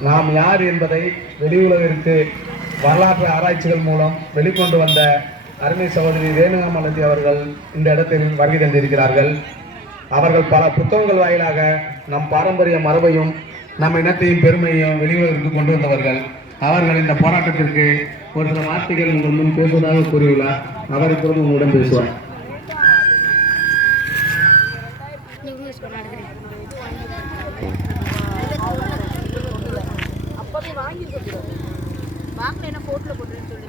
நாம் யார் என்பதை வெளி உலகிற்கு வரலாற்று ஆராய்ச்சிகள் மூலம் வெளிக்கொண்டு வந்த அருமை சகோதரி ரேணுகா மலதி அவர்கள் இந்த இடத்தில் வருகை தந்திருக்கிறார்கள். அவர்கள் பல புத்தகங்கள் வாயிலாக நம் பாரம்பரிய மரபையும் நம் இனத்தையும் பெருமையையும் வெளியுலகிற்கு கொண்டு வந்தவர்கள். அவர்கள் இந்த போராட்டத்திற்கு ஒரு சில வார்த்தைகள் உங்கள் முன் பேசுவதாக கூறியுள்ளார். அவரை பிறகு உங்களுடன் பேசுவார் Thank you.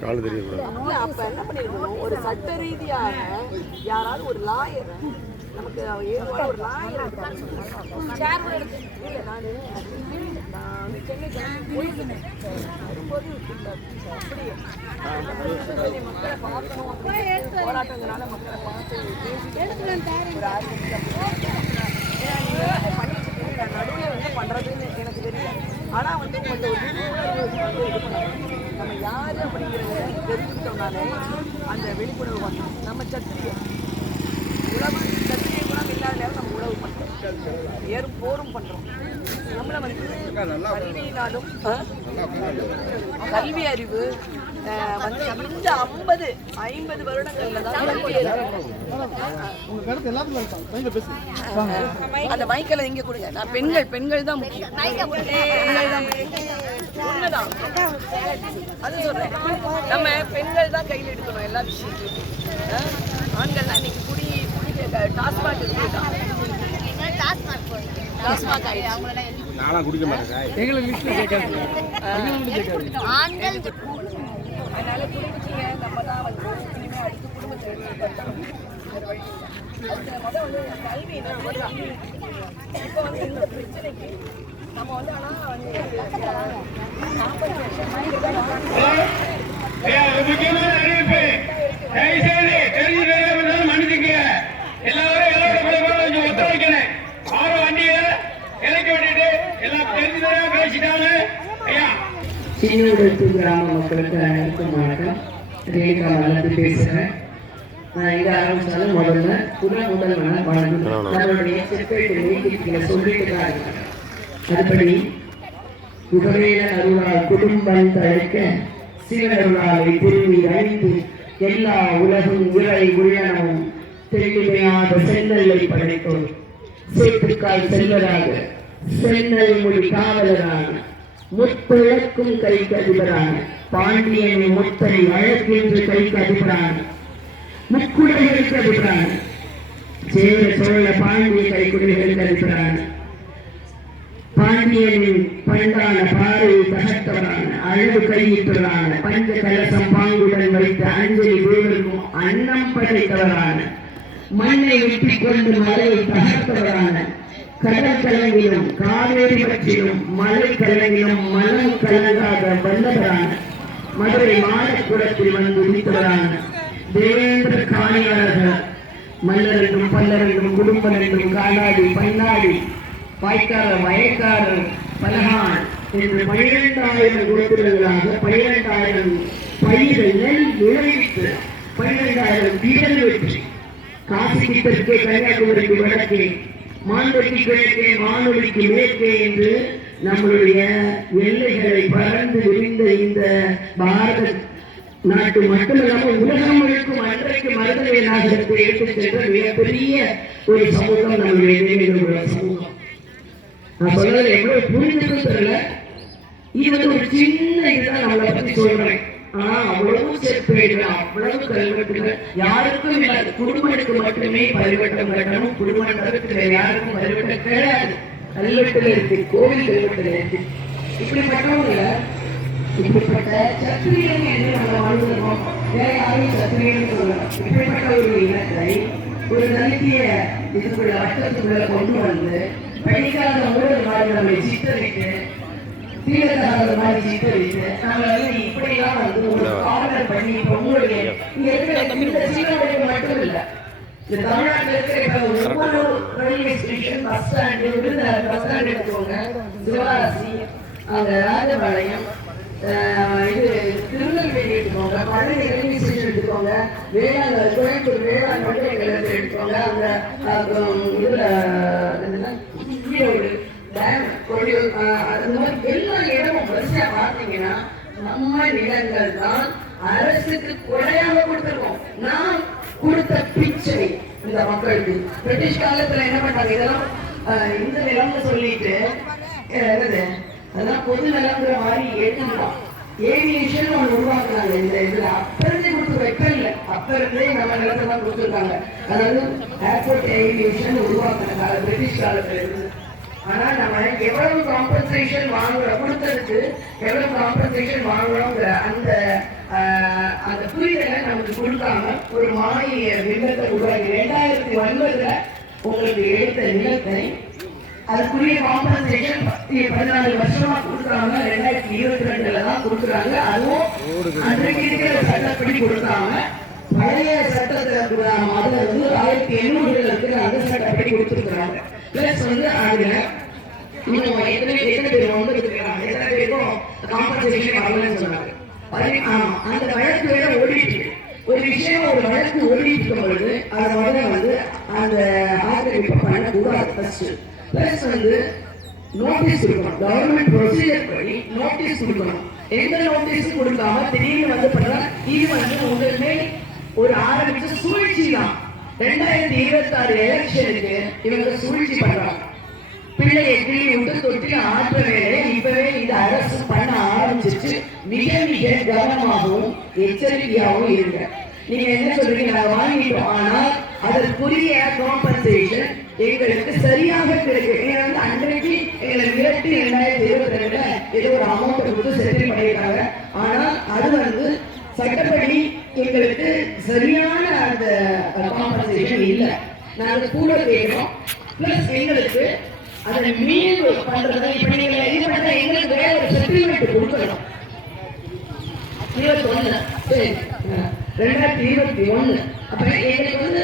கால் தெரியும் இல்ல அப்ப என்ன பண்ணிருக்கணும் ஒரு சட்ட ரீதியான யாராவது ஒரு லாயர் நமக்கு ஏற்பாடு ஒரு லாயர் சேர் எடுத்து இல்ல நானு போயிருந்தேன் வரும்போது சென்னை மக்களை பார்க்கணும் போராட்டங்களால மக்களை பார்த்து பேசிட்டு ஒரு. நான் நடுவுல என்ன பண்றதுன்னு எனக்கு தெரியல ஆனா வந்து கொஞ்சம் ஒரு விழிப்புணர்வு நம்ம யாரு அப்படிங்கிறத தெரிஞ்சுக்கிட்டோம்னாலே அந்த விழிப்புணர்வு வந்து நம்ம சத்திரிய. உழவு சத்திரிய குணம் இல்லாத நேரம் நம்ம உழவு பண்றோம். ஏறும் போரும் பண்றோம். நம்மள வந்து கல்வியினாலும்? கல்வி அறிவு வந்து இந்த ஐம்பது ஐம்பது வருடங்கள்ல தான் அந்த மைக்கெல்லாம் இங்க கொடுங்க. நான் பெண்கள் பெண்கள் தான் முக்கியம். பெண்கள் தான். உண்மைதான். அது சொல்றேன். நம்ம பெண்கள் தான் கையில் எடுக்கணும் எல்லா விஷயத்தையும்? ஆண்கள்லாம் இன்னைக்கு குடி டாஸ்மாக் ஆயிடுச்சு நானா ஆண்கள் அதனால நம்ம தான் வந்து இனிமே அடுத்து குடும்பத்தை கல்வி இப்போ வந்து இந்த பிரச்சனைக்கு நம்ம வந்து ஆனால் வந்து நாற்பது சின்னூரத்து கிராம மக்களுக்கு அனைவருக்கும் வணக்கம். ரேகா வளர்ந்து பேசுகிறேன் நான் எங்க ஆரம்பிச்சாலும் முதல்ல முதல் வணக்கம். நம்மளுடைய செப்பேட்டு நீதிகளை சொல்லிட்டு தான் இருக்கேன் அதுபடி குகவேல அருளால் குடும்பம் தழைக்க சிவனருளாலை திரும்பி அழிந்து எல்லா உலகும் உரை உள்ளனவும் தெளிமையாத சென்னல்லை படைத்தோம். சேத்துக்கால் செல்வராக சென்னல் மொழி காவலரான முத்திழக்கும் கைக்கு அதிபரான பாண்டியனை முத்தனை அழகின்று கைக்கு அதிபரான முக்குடைகளுக்கு அதிபரான சேர சோழ பாண்டிய கைக்குடைகளுக்கு அதிபரான பாண்டியனின் பண்டான பாறையை தகர்த்தவரான அழகு கையிட்டவரான பஞ்ச கலசம் பாங்குடன் வைத்த அஞ்சலி தேவருக்கும் அன்னம் படைத்தவரான மண்ணை வெட்டி கொண்டு மலையை தகர்த்தவரான கடல் காவேரி பற்றியும் மலை கலங்கிலும் மனம் கலங்காத வல்லவரான மதுரை மாடக்குளத்தில் வந்து உதித்தவரான தேவேந்திர காணியாளர்கள் மல்லரென்றும் பல்லரென்றும் குடும்பம் என்றும் காலாடி பன்னாடி வாய்க்காரர் வயக்காரர் பலகான் என்று பனிரெண்டாயிரம் குருத்துறர்களாக பனிரெண்டாயிரம் பயிர்கள் நெல் விளைவித்து பனிரெண்டாயிரம் வீரல் வெற்றி காசிக்கு தெற்கே கன்னியாகுமரிக்கு வடக்கே மான்வெட்டி கிழக்கே வானொலிக்கு மேற்கே என்று நம்மளுடைய எல்லைகளை பறந்து விரிந்த இந்த பாரத நாட்டு மட்டுமல்லாமல் உலகம் முழுக்கும் அன்றைக்கு மருதநிலை நாகரத்தை எடுத்துச் சென்ற மிகப்பெரிய ஒரு சமூகம் நம்முடைய இளைஞர்களுடைய சமூகம். நான் சொல்றது எவ்வளவு புரிஞ்சுக்கும் தெரியல. இது வந்து ஒரு சின்ன இதுதான் நம்மளை பத்தி சொல்றேன். அவ்வளவு செப்பேடு அவ்வளவு கல்வெட்டுகள் யாருக்கும் இல்லை. குடும்பத்துக்கு மட்டுமே பரிவட்டம் கட்டணும். குடும்ப வேற யாருக்கும் பரிவட்டம் கிடையாது. கல்வெட்டுல இருக்கு. கோவில் கல்வெட்டுல இருக்கு. இப்படிப்பட்டவங்க இப்படிப்பட்ட சத்திரியன் என்று நம்ம வாழ்ந்திருக்கோம்? வேற யாரும் சத்திரியன் சொல்லலாம் இப்படிப்பட்ட ஒரு இனத்தை ஒரு தலித்திய இதுக்குள்ள வட்டத்துக்குள்ள கொண்டு வந்து படிக்காத ஊழல் மாதிரி நம்மை சித்தரித்து தீரத்தாத மாதிரி சித்தரித்து நம்மளை வந்து இப்படிலாம் வந்து ஒரு ஆர்டர் பண்ணி இப்போ உங்களுடைய இந்த சீனோடைய மட்டும் இல்லை இந்த தமிழ்நாட்டில் இருக்கிற இப்ப ஒவ்வொரு railway station bus stand Virudhunagar bus stand எடுத்துக்கோங்க. சிவகாசி அந்த ராஜபாளையம் இது திருநெல்வேலி எடுத்துக்கோங்க. பழனி ரயில்வே ஸ்டேஷன் எடுத்துக்கோங்க. வேளாண் கோயம்புத்தூர் வேளாண் மண்டலங்கள் எடுத்துக்கோங்க. அந்த இதுல ஈரோடு டேம் கொடியூர் அந்த மாதிரி எல்லா இடமும் வரிசையா பார்த்தீங்கன்னா நம்ம நிலங்கள் தான் அரசுக்கு கொடுத்திருக்கோம் நான் கொடுத்த பிச்சை. இந்த மக்களுக்கு? பிரிட்டிஷ் காலத்துல என்ன பண்ணாங்க? இதெல்லாம் ஆஹ், இந்த நிலம்னு சொல்லிட்டு என்னது? அதெல்லாம் பொது நிலங்கிற மாதிரி எடுத்துக்கலாம் ஏவியேஷன் ஒன்று உருவாக்குறாங்க இந்த இதுல அப்ப இருந்தே கொடுத்து வைக்கல அப்ப இருந்தே நம்ம நிலத்தெல்லாம் கொடுத்துருக்காங்க. அதாவது ஏர்போர்ட் ஏவியேஷன் உருவாக்குன கால பிரிட்டிஷ் காலத்துல இருந்து. ஆனா நம்ம எவ்வளவு காம்பன்சேஷன் வாங்குறோம்? கொடுத்ததுக்கு எவ்வளவு காம்பன்சேஷன் வாங்குறோங்கிற அந்த அந்த புரிதலை நமக்கு கொடுக்காம ஒரு மாய வில்லத்தை உருவாக்கி ரெண்டாயிரத்தி ஒன்பதுல உங்களுக்கு எடுத்த நிலத்தை அதுக்குரிய காம்பன்சேஷன் பதினாலு வருஷமா கொடுக்குறாங்க. ரெண்டாயிரத்தி இருபத்தி ரெண்டுல தான் கொடுக்குறாங்க. அதுவும் அன்றைக்கு இருக்கிற சட்டப்படி கொடுத்தாங்க பழைய சட்டத்தை அதுல வந்து ஆயிரத்தி எண்ணூறுல இருக்கிற அந்த சட்டப்படி கொடுத்துருக்குறாங்க. பிளஸ் வந்து அதுல இன்னும் எத்தனை எத்தனை பேர் வந்து இருக்கிறாங்க எத்தனை பேருக்கும் காம்பன்சேஷன் வரலன்னு சொன்னாங்க. ஆமா அந்த வழக்கு வேற ஓடிட்டு. ஒரு விஷயம் ஒரு வழக்கு ஓடிட்டு பொழுது அதை முதல்ல வந்து அந்த ஆக்கிரமிப்பு பண்ணக்கூடாது. ஃபர்ஸ்ட் பிளஸ் வந்து நோட்டீஸ் கொடுக்கணும். கவர்மெண்ட் ப்ரொசீஜர் படி நோட்டீஸ் கொடுக்கணும். எந்த நோட்டீஸும் கொடுக்காம திடீர்னு வந்து பண்ணா இது வந்து உங்களுமே ஒரு ஆரம்பிச்ச சூழ்ச்சி தான். ரெண்டாயிரத்தி இருபத்தி ஆறு எலெக்ஷனுக்கு இவங்க சூழ்ச்சி பண்றாங்க. பிள்ளையை கிள்ளி விட்டு தொட்டில ஆற்ற வேலை இப்பவே இந்த அரசு பண்ண ஆரம்பிச்சிச்சு மிக மிக கவனமாகவும் எச்சரிக்கையாகவும் இருங்க. நீங்க என்ன சொல்றீங்க? நாங்க வாங்கிட்டோம். ஆனால் அதற்குரிய காம்பன்சேஷன் எங்களுக்கு சரியாக கிடைக்கும் நீங்க வந்து அன்றைக்கு எங்களை மிரட்டி ரெண்டாயிரத்தி இருபத்தி ரெண்டுல ஏதோ ஒரு அமௌண்ட் கொடுத்து செட்டில் பண்ணியிருக்காங்க. ஆனால் அது வந்து சட்டப்படி எங்களுக்கு சரியான அந்த காம்பன்சேஷன் இல்லை. நாங்கள் கூட கேட்கிறோம். பிளஸ் எங்களுக்கு அதை மீள் பண்றது இப்ப நீங்க இது பண்ண எங்களுக்கு வேற ஒரு செட்டில்மெண்ட் கொடுக்கணும். இருபத்தி ஒண்ணு சரி ரெண்டாயிரத்தி இருபத்தி ஒண்ணு அப்ப எங்களுக்கு வந்து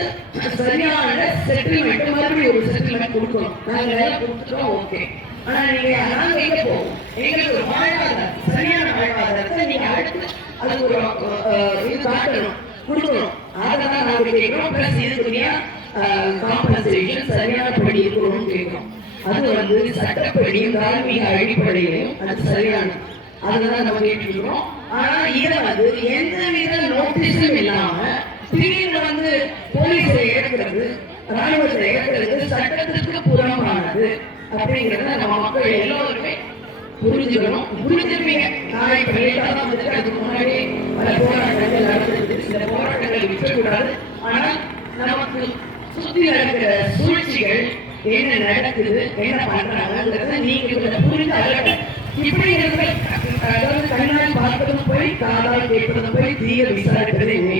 சரியான செட்டில்மெண்ட் மறுபடியும் ஒரு செட்டில்மெண்ட் கொடுக்கணும். நாங்க வேலை கொடுத்துட்டோம் ஓகே. ஆனா நீங்க நாங்க எங்க போவோம்? எங்களுக்கு ஒரு வாழ்வாதாரம் சரியான வாழ்வாதாரத்தை நீங்க அடுத்து அது ஒரு இது காட்டணும். கொடுக்கணும். அதை தான் நாங்க கேட்கிறோம். பிளஸ் இதுக்குரிய காம்பன்சேஷன் சரியான படி இருக்கணும்னு கேட்கிறோம் அது வந்து சட்டப்படி தார்மீக அடிப்படையிலும் அது சரியானது அதுதான் நம்ம கேட்டுருக்கோம் ஆனா இதை வந்து எந்த வித நோட்டீஸும் இல்லாம திடீர்னு வந்து போலீஸை இறக்குறது ராணுவத்தை இறக்குறது சட்டத்திற்கு புறம்பானது அப்படிங்கறத நம்ம மக்கள் எல்லோருமே புரிஞ்சுக்கணும். புரிஞ்சிருப்பீங்க. நான் இப்ப லேட்டா தான் வந்துட்டு அதுக்கு முன்னாடி பல போராட்டங்கள் நடந்தது சில போராட்டங்கள் விட்டுக்கூடாது ஆனால் நமக்கு சுத்தி நடக்கிற என்ன நடக்குது என்ன பண்றாங்கிறத நீங்க கொஞ்சம் புரிந்து அழக இப்படி அதாவது கண்ணால் பார்ப்பதும் போய் காதால் கேட்பதும் போய் தீய விசாரிப்பது இல்லை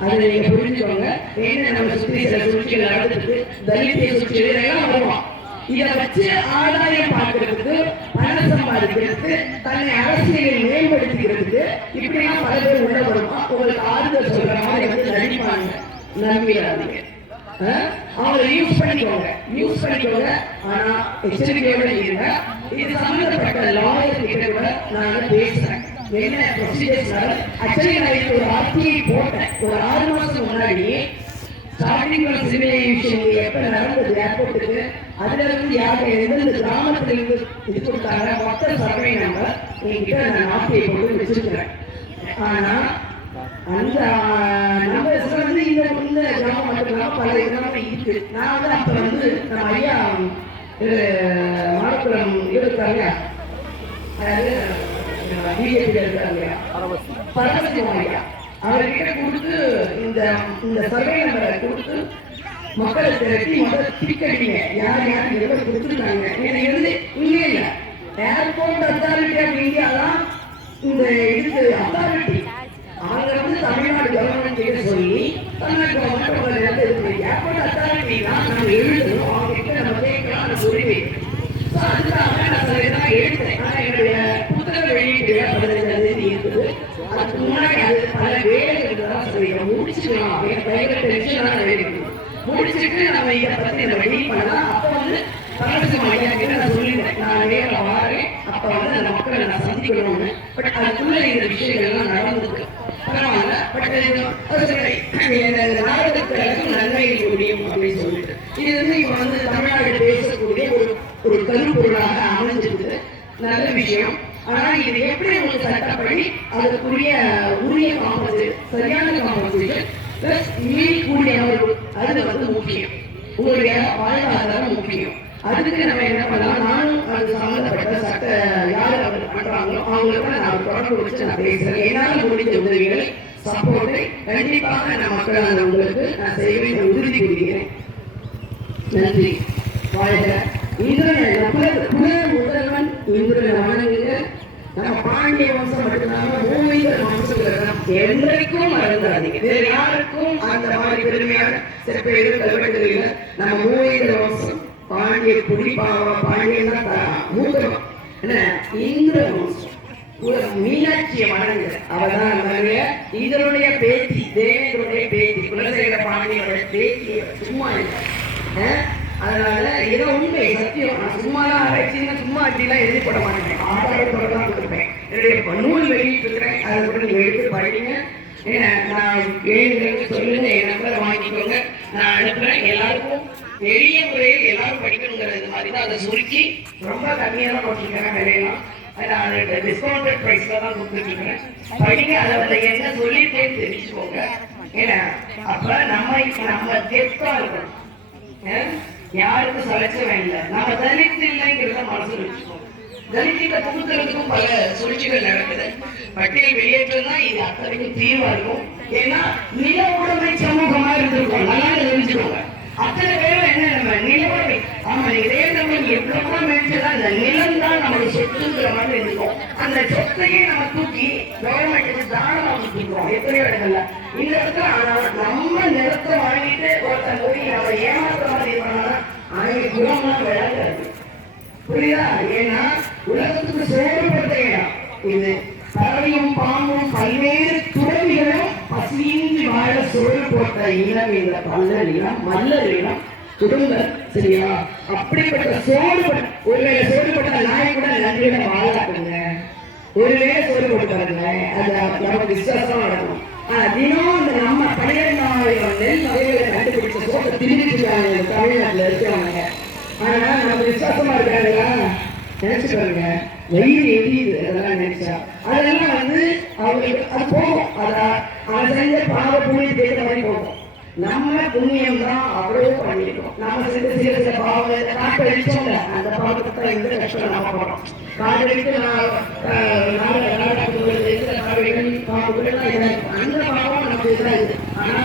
அதை நீங்க புரிஞ்சுக்கோங்க. என்ன நம்ம சுத்தி சில சூழ்ச்சிகள் நடந்துட்டு தலித்திய சூழ்ச்சிகள் எல்லாம் வருவோம் இதை வச்சு ஆதாயம் பார்க்கறதுக்கு பணம் சம்பாதிக்கிறதுக்கு தன்னை அரசியலை மேம்படுத்திக்கிறதுக்கு இப்படிலாம் பல பேர் உள்ள வருமா? உங்களுக்கு ஆறுதல் சொல்ற மாதிரி வந்து நடிப்பாங்க. நம்பிடாதீங்க. அஹ்? அவங்களை யூஸ் பண்ணிக்கோங்க. யூஸ் பண்ணிக்கோங்க. ஆனா எச்சரிக்கையோட இருங்க. இது சம்பந்தப்பட்ட லாயர் கிட்ட கூட நான் பேசுறேன். என்ன ப்ரொசீஜர்ஸ் ஆக்சுவலி நான் இது ஒரு ஆர்டிஐ போட்டேன். ஒரு ஆறு மாசம் முன்னாடி ஸ்டார்டிங் விஷயம் எப்ப நடந்தது ஏர்போர்ட்டுக்கு அதுல இருந்து யார் எந்தெந்த கிராமத்துல இருந்து இது கொடுத்தாங்க? மொத்த சர்வே நம்பர் என்கிட்ட நான் ஆர்டிஐ போட்டு வச்சிருக்கிறேன். ஆனா அந்த நம்பர்ஸ் வந்து இந்த இந்த கிராமம் மட்டும் இல்லாம பல கிராமம் இருக்கு. நான் வந்து அப்ப வந்து நம்ம ஐயா அஹ், இருக்காங்க அதாவது பிஜேபி இருக்காங்க பரமசிவம் ஐயா. அவர்கிட்ட கொடுத்து இந்த இந்த சர்வே நம்பரை கொடுத்து மக்களை திரட்டி முதல் பிடிக்கடிங்க யார் யார் எவ்வளவு கொடுத்துருக்காங்க? எனக்கு வந்து இங்கே இல்லை. ஏர்போர்ட் அத்தாரிட்டி ஆஃப் இந்தியா தான் இந்த இதுக்கு அத்தாரிட்டி அவங்க வந்து தமிழ்நாடு கவர்மெண்ட் கிட்ட சொல்லி தமிழ்நாடு கவர்மெண்ட் வந்து ஏர்போர்ட் நம்ம எழுதணும் அவங்க கிட்ட நம்ம கேட்கலாம் உரிமை அதுக்காக நான் சில என்னுடைய புத்தக வெளியீட்டு பதினஞ்சாம் தேதி இருக்குது அதுக்கு முன்னாடி அது பல வேலைகள் தான் சரி முடிச்சுக்கலாம் என் பிரைவேட் டென்ஷன் முடிச்சுட்டு நம்ம இதை பற்றி இந்த டீல் பண்ணலாம் அப்போ வந்து பரமசிவம் ஐயா கிட்ட நான் நான் நேரில் வாரேன் அப்போ வந்து அந்த மக்களை நான் சந்திக்கணும்னு பட் அதுக்குள்ள இந்த விஷயங்கள்லாம் நடந்திருக்கு பரவாயில்ல பட் இந்த நன்மை முடியும் அப்படின்னு சொல்லிட்டு. இது வந்து இப்ப வந்து தமிழ்நாடு பேசக்கூடிய ஒரு ஒரு கருப்பொருளாக அமைஞ்சிருக்குது நல்ல விஷயம். ஆனா இது எப்படி உங்களுக்கு சட்டப்படி அதற்குரிய உரிய காம்பன்சேஷன் சரியான காம்பன்சேஷன் பிளஸ் மீறி கூடியவர்கள் அது வந்து முக்கியம். உங்களுடைய வாழ்வாதாரம் முக்கியம். அதுக்கு நம்ம என்ன பண்ணலாம்? நானும் அது சம்பந்தப்பட்ட சட்ட யார் அவர் பண்றாங்களோ அவங்களுக்கு நான் தொடர்பு வச்சு நான் பேசுறேன். என்னால் முடிஞ்ச உதவிகளை சப்போர்ட்டை கண்டிப்பாக நான் மக்களான உங்களுக்கு நான் செய்வேன் உறுதி கூறுகிறேன் நன்றி. வாழ்க. இந்திரன் புதிய முதல்வன் இந்திரன் வணங்குங்க நம்ம பாண்டிய வம்சம் மட்டும்தான் மூவித வம்சம் என்றைக்கும் மறந்துடாதீங்க. வேற யாருக்கும் அந்த மாதிரி பெருமையான சிறப்பு எதுவும் கல்வெட்டுகள் இல்லை நம்ம மூவித வம்சம் பாண்டிய குடி பாவ பாண்டியன் தான் மீனாட்சியை வணங்குற அவதான் நம்மளுடைய இதனுடைய பேத்தி தேவேந்திரனுடைய பேத்தி குலசேகர பாண்டியனுடைய பேத்தி. சும்மா இல்லை. அதனால ஏதோ உண்மை சத்தியம். நான் சும்மா தான் ஆராய்ச்சின்னா சும்மா அப்படிலாம் எழுதி போட மாட்டேன். ஆதாரத்தோட தான் கொடுப்பேன். என்னுடைய நூல் வெளியிட்டிருக்கிறேன். அதை கூட நீங்கள் எடுத்து படிங்க. ஏன்னா நான் வேணுங்கிறது சொல்லுங்க என் நம்பர் வாங்கிக்கோங்க. நான் அனுப்புறேன். எல்லாருக்கும் எளிய முறையில் எல்லாரும் படிக்கணுங்கிறது மாதிரி தான் அதை சுருக்கி ரொம்ப கம்மியாக தான் போட்டிருக்கேன் வேலையெல்லாம். டிஸ்கவுண்டட் ப்ரைஸ்ல தான் படிங்க என்ன சொல்லிட்டேன்னு தெரிஞ்சுக்கோங்க. ஏன்னா அப்ப நம்ம நம்ம இருக்கணும். யாருக்கும் சலைச்சவன் இல்லை. நம்ம தலித்து இல்லைங்கிறத மனசுல வச்சுக்கோங்க. தலித்திட்ட புகுத்துறதுக்கும் பல சூழ்ச்சிகள் நடக்குது. பட்டியல் வெளியேற்றம் தான் இது அத்தனைக்கும் தீர்வா இருக்கும். ஏன்னா நில உடைமை சமூகமா இருந்திருக்கும். நல்லா தெரிஞ்சுக்கோங்க. அத்தனை பேரும் என்ன நம்ம நில ஆமா இதே நம்ம எவ்வளவோ மேய்ச்சதா அந்த நிலம் தான் நமக்கு சொத்துங்கிற மாதிரி இருக்கும் அந்த சொத்தையே நம்ம தூக்கி கவர்மெண்ட்டுக்கு தானமா கொடுத்துருக்கோம். எத்தனையோ இடங்கள்ல. இந்த இடத்துல ஆனா நம்ம நிலத்தை வாங்கிட்டு ஒருத்தன் போய் நம்ம ஏமாத்துற மாதிரி பண்ணா அவங்க குணம்லாம் விளங்காது. புரியுதா? ஏன்னா உலகத்துக்கு சோறுபட்ட இடம் இது பறவையும் பாம்பும் பல்வேறு பசியின்றி சோறு போட்ட இனம் இந்த பல்லர் இனம் மல்லர் இனம் குடும்பம் சரியா அப்படிப்பட்ட சோறுபட்ட ஒருவேளை சோறுபட்ட நாய் கூட நன்றியிடம் வாழாதுங்க ஒருவேளை சோறுபட்டாருங்க போட்டு அது நமக்கு விசுவாசமா நடக்கும். ஆனா தினம் இந்த நம்ம பன்னிரெண்டாயிரம் நெல் வகைகளை கண்டுபிடிச்ச சோத்தை திரும்பிட்டு தமிழ்நாட்டுல இருக்கிறவங்க. ஆனா நம்ம விசுவாசமா இருக்காங்களா நினைச்சு பாருங்க. எரியுது அதெல்லாம் நினைச்சா. அதெல்லாம் வந்து அவங்களுக்கு அது போகும். அதான் அவன் செஞ்ச பாவ புண்ணியம் கேட்ட மாதிரி போகும் நம்ம புண்ணியம் தான் அவ்வளவு பண்ணிருக்கோம் நம்ம செஞ்ச சில சில பாவம் காட்டடிச்சோம்ல அந்த பாவத்துக்கு தான் இந்த கஷ்டம் நம்ம போறோம் காடு அடித்து அந்த பாவம் நமக்கு இதாகுது ஆனா